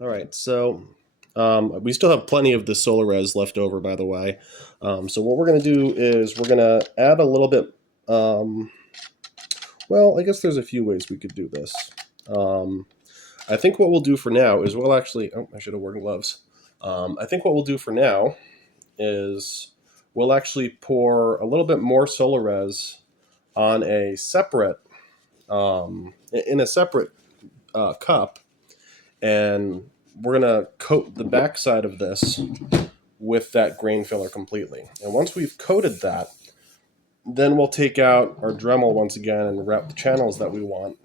All right, so we still have plenty of the Solarez left over, by the way. So what we're going to do is we're going to add a little bit. Um, well, I guess there's a few ways we could do this. I think what we'll do for now is we'll actually. Oh, I should have worn gloves. I think what we'll do for now is we'll actually pour a little bit more Solarez on a separate, in a separate cup, and we're gonna coat the backside of this with that grain filler completely. And once we've coated that, then we'll take out our Dremel once again and wrap the channels that we want.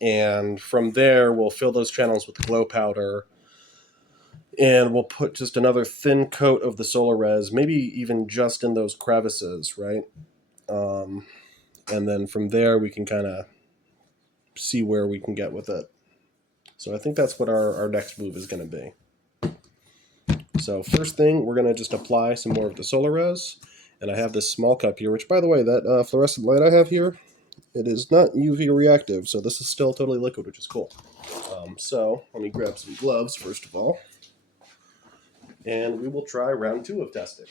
And from there, we'll fill those channels with glow powder, and we'll put just another thin coat of the Solarez, maybe even just in those crevices, right? And then from there, we can kind of see where we can get with it. So I think that's what our next move is going to be. So first thing, we're going to just apply some more of the Solarez. And I have this small cup here, which, by the way, that fluorescent light I have here, it is not UV reactive, so this is still totally liquid, which is cool. So let me grab some gloves, first of all. And we will try round 2 of testing.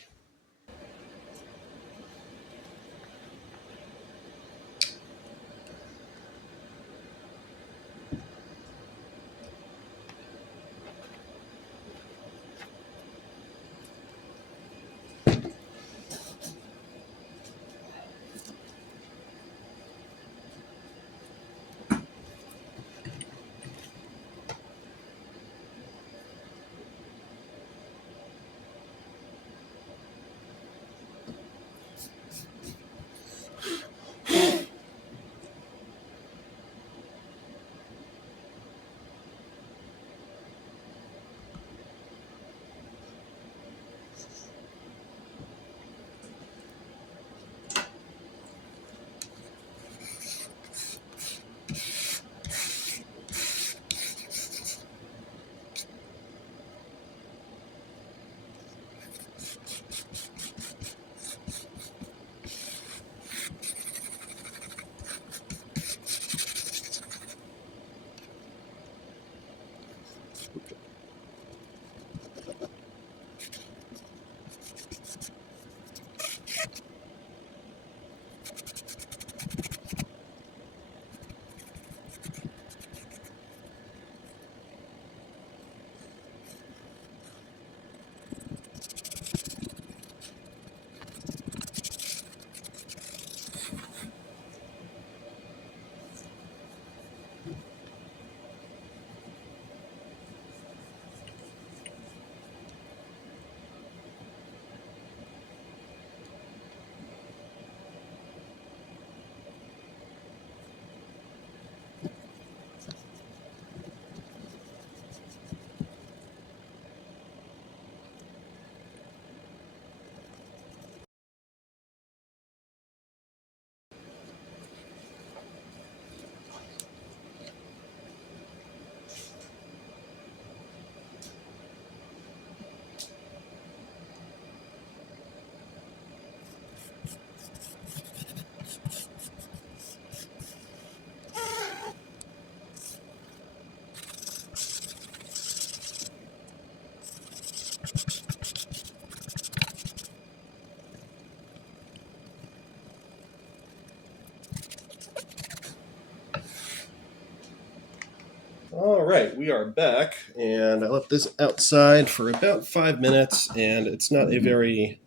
All right, we are back, and I left this outside for about 5 minutes, and it's not a very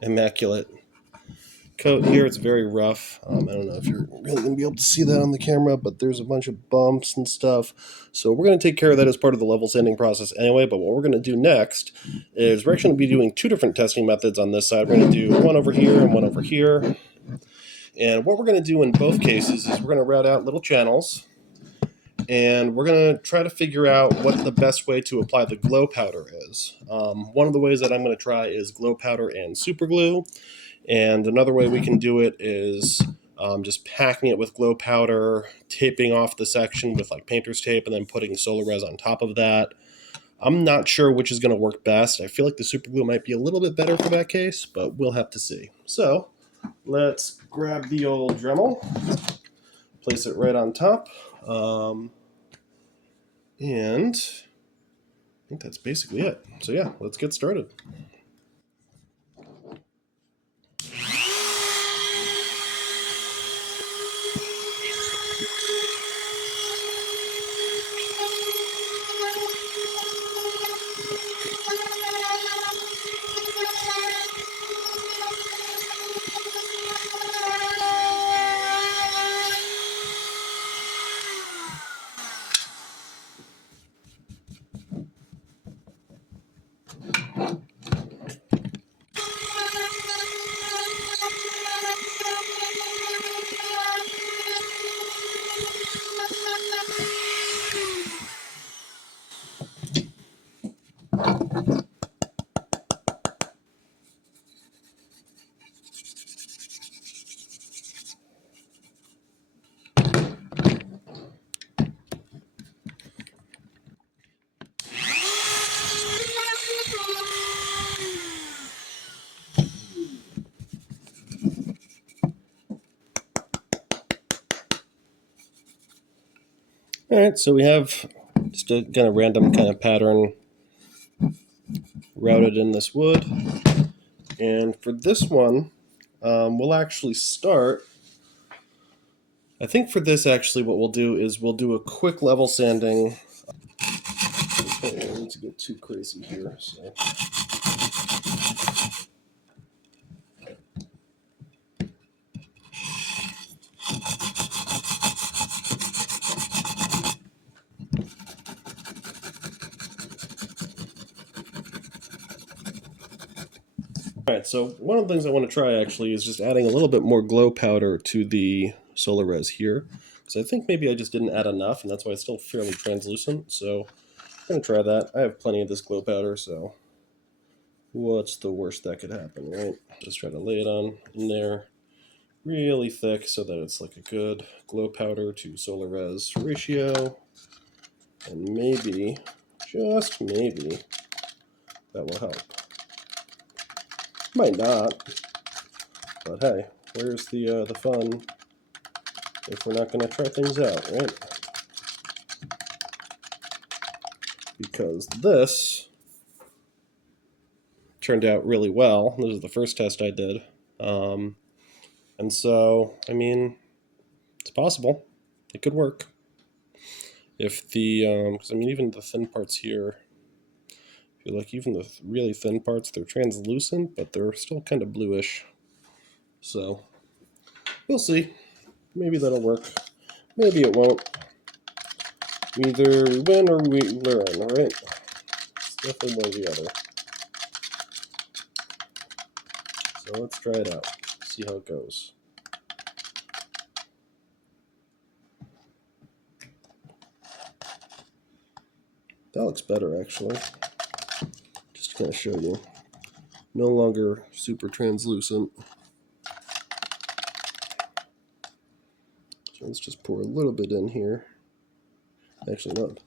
immaculate coat here. It's very rough. I don't know if you're really going to be able to see that on the camera, but there's a bunch of bumps and stuff. So we're going to take care of that as part of the level sanding process anyway, but what we're going to do next is we're actually going to be doing 2 different testing methods on this side. We're going to do one over here and one over here. And what we're going to do in both cases is we're going to route out little channels, and we're going to try to figure out what the best way to apply the glow powder is. One of the ways that I'm going to try is glow powder and super glue, and another way we can do it is just packing it with glow powder, taping off the section with like painter's tape, and then putting Solarez on top of that. I'm not sure which is going to work best. I feel like the super glue might be a little bit better for that case, but we'll have to see. So let's grab the old Dremel, place it right on top. And I think that's basically it. So yeah, let's get started. All right, so we have just a kind of random kind of pattern routed in this wood. And for this one, we'll actually start. I think for this, actually, what we'll do is we'll do a quick level sanding. I don't need to get too crazy here. So. All right, so one of the things I want to try actually is just adding a little bit more glow powder to the Solarez here. Because I think maybe I just didn't add enough, and that's why it's still fairly translucent. So I'm going to try that. I have plenty of this glow powder, so what's the worst that could happen, right? Just try to lay it on in there really thick so that it's like a good glow powder to Solarez ratio. And maybe, just maybe, that will help. Might not, but hey, where's the fun if we're not going to try things out, right? Because this turned out really well. This is the first test I did. And so, I mean, it's possible. It could work. If the, because I mean, even the thin parts here, I feel like even the really thin parts, they're translucent, but they're still kind of bluish. So, we'll see. Maybe that'll work. Maybe it won't. Either we win or we learn, right? It's definitely one or the other. So let's try it out. See how it goes. That looks better, actually. Just to kind of show you. No longer super translucent. So let's just pour a little bit in here. Actually, not.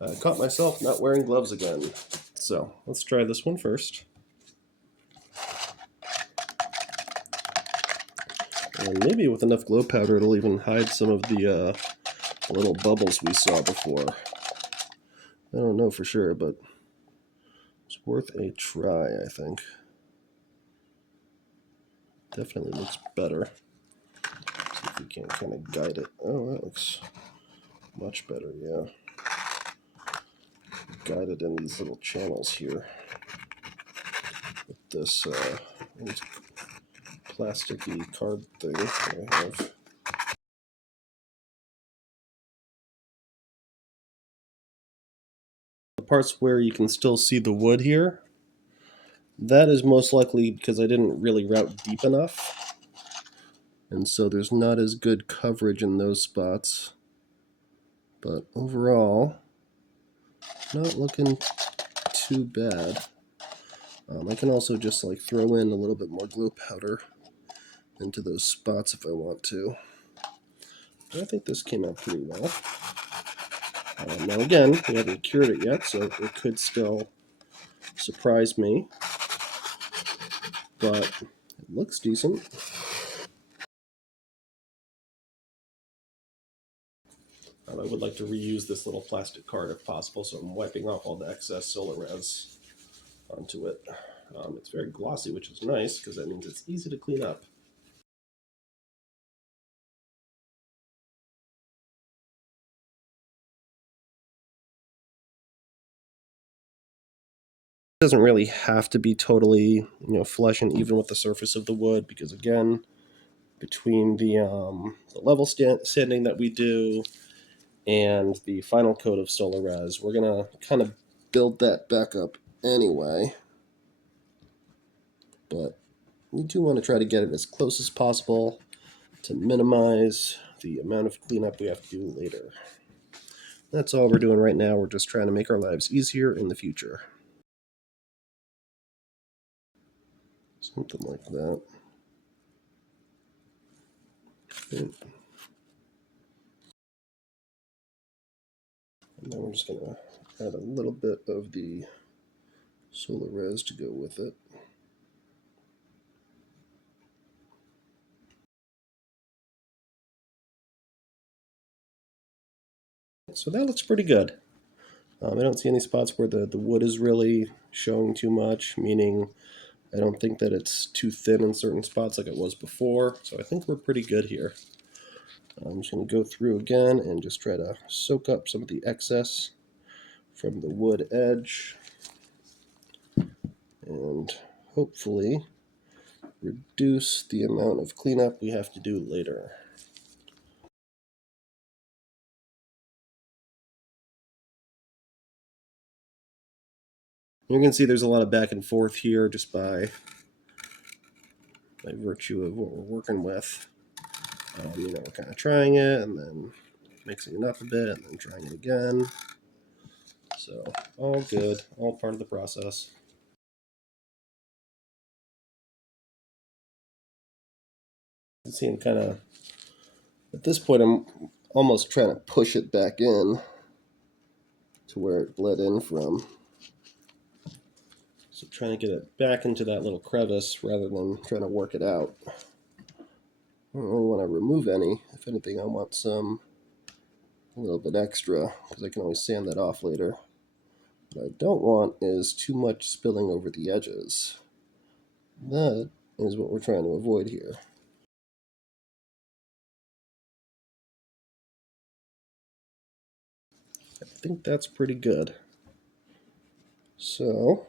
I caught myself not wearing gloves again. So let's try this one first. And maybe with enough glow powder, it'll even hide some of the little bubbles we saw before. I don't know for sure, but it's worth a try, I think. Definitely looks better. See if we can kind of guide it. Oh, that looks much better, yeah. Guide it in these little channels here. With this plasticky card thing that I have. The parts where you can still see the wood here, that is most likely because I didn't really route deep enough. And so there's not as good coverage in those spots. But overall, not looking too bad. I can also just like throw in a little bit more glue powder into those spots if I want to. But I think this came out pretty well. Now again, we haven't cured it yet, so it could still surprise me. But it looks decent. I would like to reuse this little plastic card if possible, so I'm wiping off all the excess Solarez onto it. It's very glossy, which is nice because that means it's easy to clean up. It doesn't really have to be totally, flush and even with the surface of the wood because again, between the level sanding that we do and the final coat of Solarez, we're gonna kind of build that back up anyway. But we do want to try to get it as close as possible to minimize the amount of cleanup we have to do later. That's all we're doing right now. We're just trying to make our lives easier in the future. Something like that. And then we're just going to add a little bit of the Solarez to go with it. So that looks pretty good. I don't see any spots where the wood is really showing too much, meaning I don't think that it's too thin in certain spots like it was before. So I think we're pretty good here. I'm just going to go through again and just try to soak up some of the excess from the wood edge and hopefully reduce the amount of cleanup we have to do later. You can see there's a lot of back and forth here just by virtue of what we're working with. We're kind of trying it and then mixing it up a bit and then trying it again. So all good, all part of the process. You see I'm kind of, at this point I'm almost trying to push it back in to where it bled in from. So trying to get it back into that little crevice rather than trying to work it out. I don't really want to remove any. If anything, I want a little bit extra because I can always sand that off later. What I don't want is too much spilling over the edges. That is what we're trying to avoid here. I think that's pretty good. So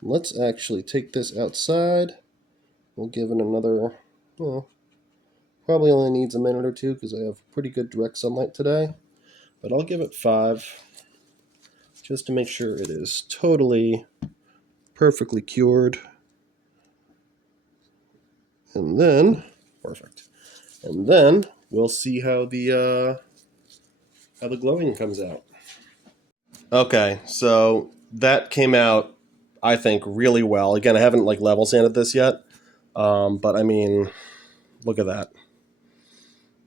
let's actually take this outside. We'll give it another, well, probably only needs a minute or two because I have pretty good direct sunlight today. But I'll give it 5 just to make sure it is totally perfectly cured. And then, perfect. And then we'll see how the glowing comes out. Okay, so that came out, I think, really well. Again, I haven't level sanded this yet, but I mean, look at that.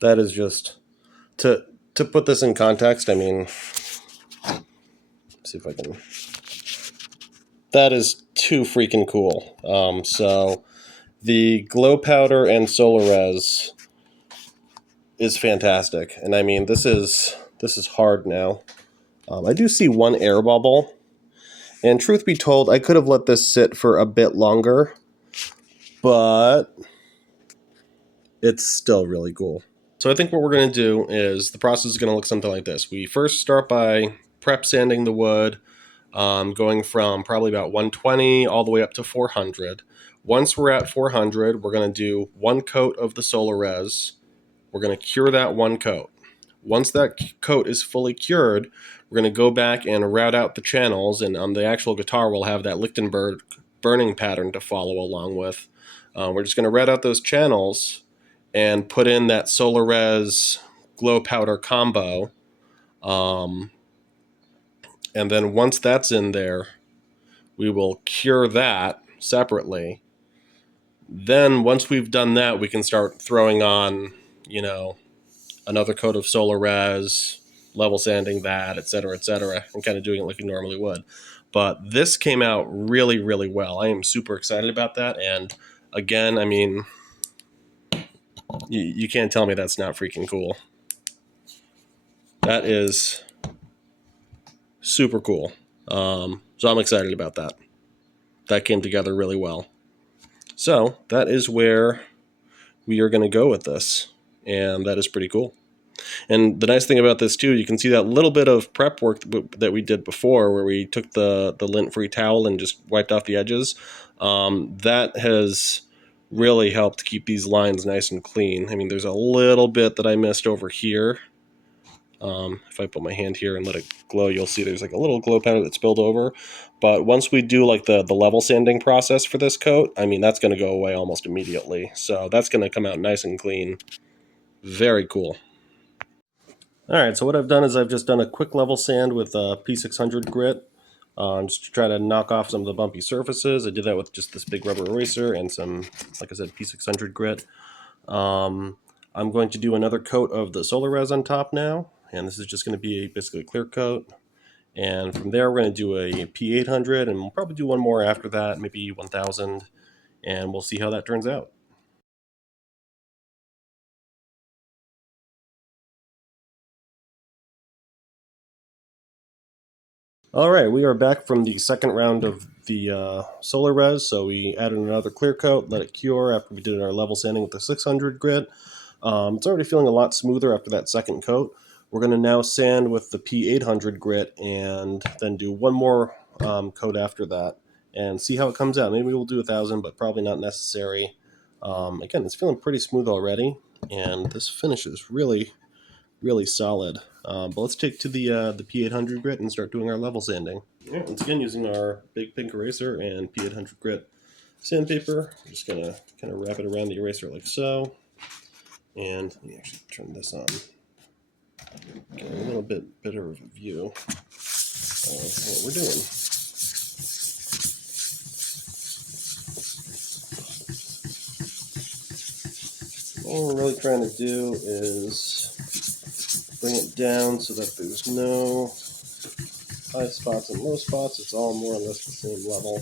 That is just to put this in context. I mean, see if I can. That is too freaking cool. So the glow powder and Solarez is fantastic, and I mean this is hard now. I do see one air bubble, and truth be told, I could have let this sit for a bit longer, but it's still really cool. So I think what we're going to do is the process is going to look something like this. We first start by prep sanding the wood, going from probably about 120 all the way up to 400. Once we're at 400, we're going to do one coat of the Solarez. We're going to cure that one coat. Once that coat is fully cured, we're going to go back and route out the channels, and on the actual guitar we'll have that Lichtenberg burning pattern to follow along with. We're just going to route out those channels and put in that Solarez Glow Powder combo. And then once that's in there, we will cure that separately. Then once we've done that, we can start throwing on, another coat of Solarez, level sanding that, et cetera, and kind of doing it like you normally would. But this came out really, really well. I am super excited about that. And again, I mean, you can't tell me that's not freaking cool. That is super cool. So I'm excited about that. That came together really well. So that is where we are going to go with this. And that is pretty cool. And the nice thing about this too, you can see that little bit of prep work that we did before, where we took the lint-free towel and just wiped off the edges. That has really helped keep these lines nice and clean. I mean, there's a little bit that I missed over here. If I put my hand here and let it glow, you'll see there's like a little glow powder that spilled over. But once we do like the level sanding process for this coat, I mean, that's going to go away almost immediately. So that's going to come out nice and clean. Very cool. All right, so what I've done is I've just done a quick level sand with P600 grit, just to try to knock off some of the bumpy surfaces. I did that with just this big rubber eraser and some, like I said, P600 grit. I'm going to do another coat of the Solarez on top now, and this is just going to be basically a clear coat. And from there, we're going to do a P800, and we'll probably do one more after that, maybe 1000, and we'll see how that turns out. All right, we are back from the second round of the Solarez. So we added another clear coat, let it cure after we did our level sanding with the 600 grit. It's already feeling a lot smoother after that second coat. We're going to now sand with the P800 grit and then do one more coat after that and see how it comes out. Maybe we'll do 1000, but probably not necessary. Again, it's feeling pretty smooth already, and this finish is really solid. But let's take to the P800 grit and start doing our level sanding. Yeah, once again, using our big pink eraser and P800 grit sandpaper, I'm just gonna kind of wrap it around the eraser like so. And let me actually turn this on. Get a little bit better of a view of what we're doing. All we're really trying to do is bring it down so that there's no high spots and low spots. It's all more or less the same level.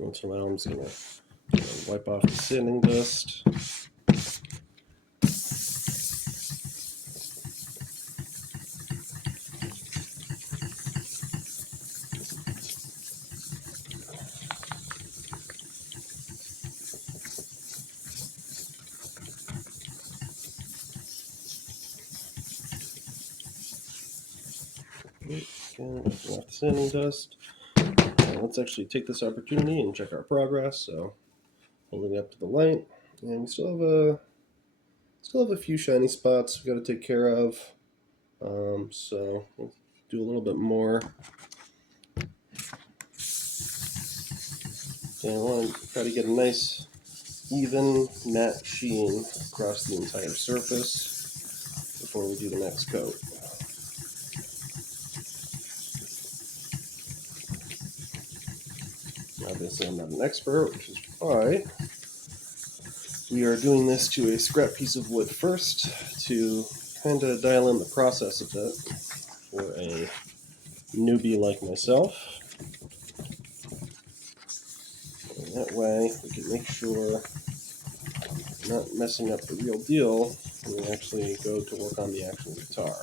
Once in a while, I'm just gonna wipe off the sanding dust. Again, wipe off the sanding dust. Let's actually take this opportunity and check our progress. So, holding up to the light, and we still have a few shiny spots we've got to take care of. So we'll do a little bit more. And I want to try to get a nice, even, matte sheen across the entire surface before we do the next coat. Obviously, I'm not an expert, which is why we are doing this to a scrap piece of wood first to kind of dial in the process a bit for a newbie like myself. And that way, we can make sure we're not messing up the real deal when we actually go to work on the actual guitar.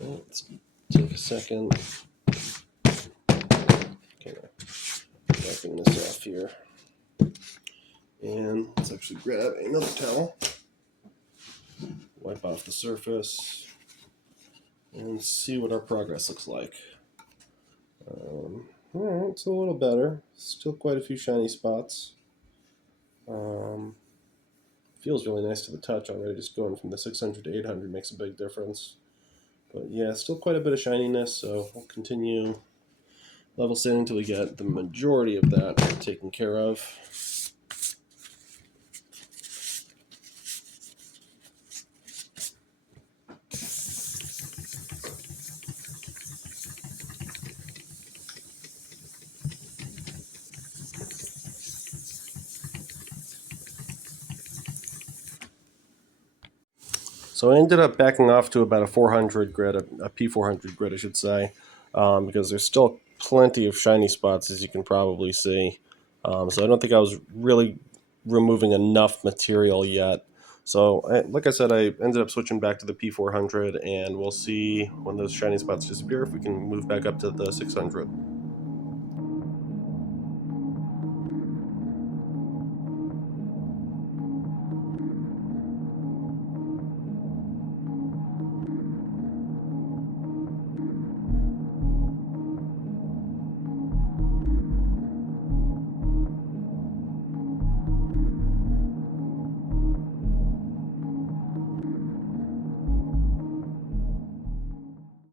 Let's take a second. Kind of wiping this off here. And let's actually grab another towel, wipe off the surface, and see what our progress looks like. Alright, it's a little better. Still quite a few shiny spots. Feels really nice to the touch already. Just going from the 600 to 800 makes a big difference. But yeah, still quite a bit of shininess, so we'll continue level sanding until we get the majority of that taken care of. I ended up backing off to about a 400 grit, a P400 grit, I should say, because there's still plenty of shiny spots, as you can probably see. So I don't think I was really removing enough material yet. So, like I said, I ended up switching back to the P400, and we'll see when those shiny spots disappear if we can move back up to the 600.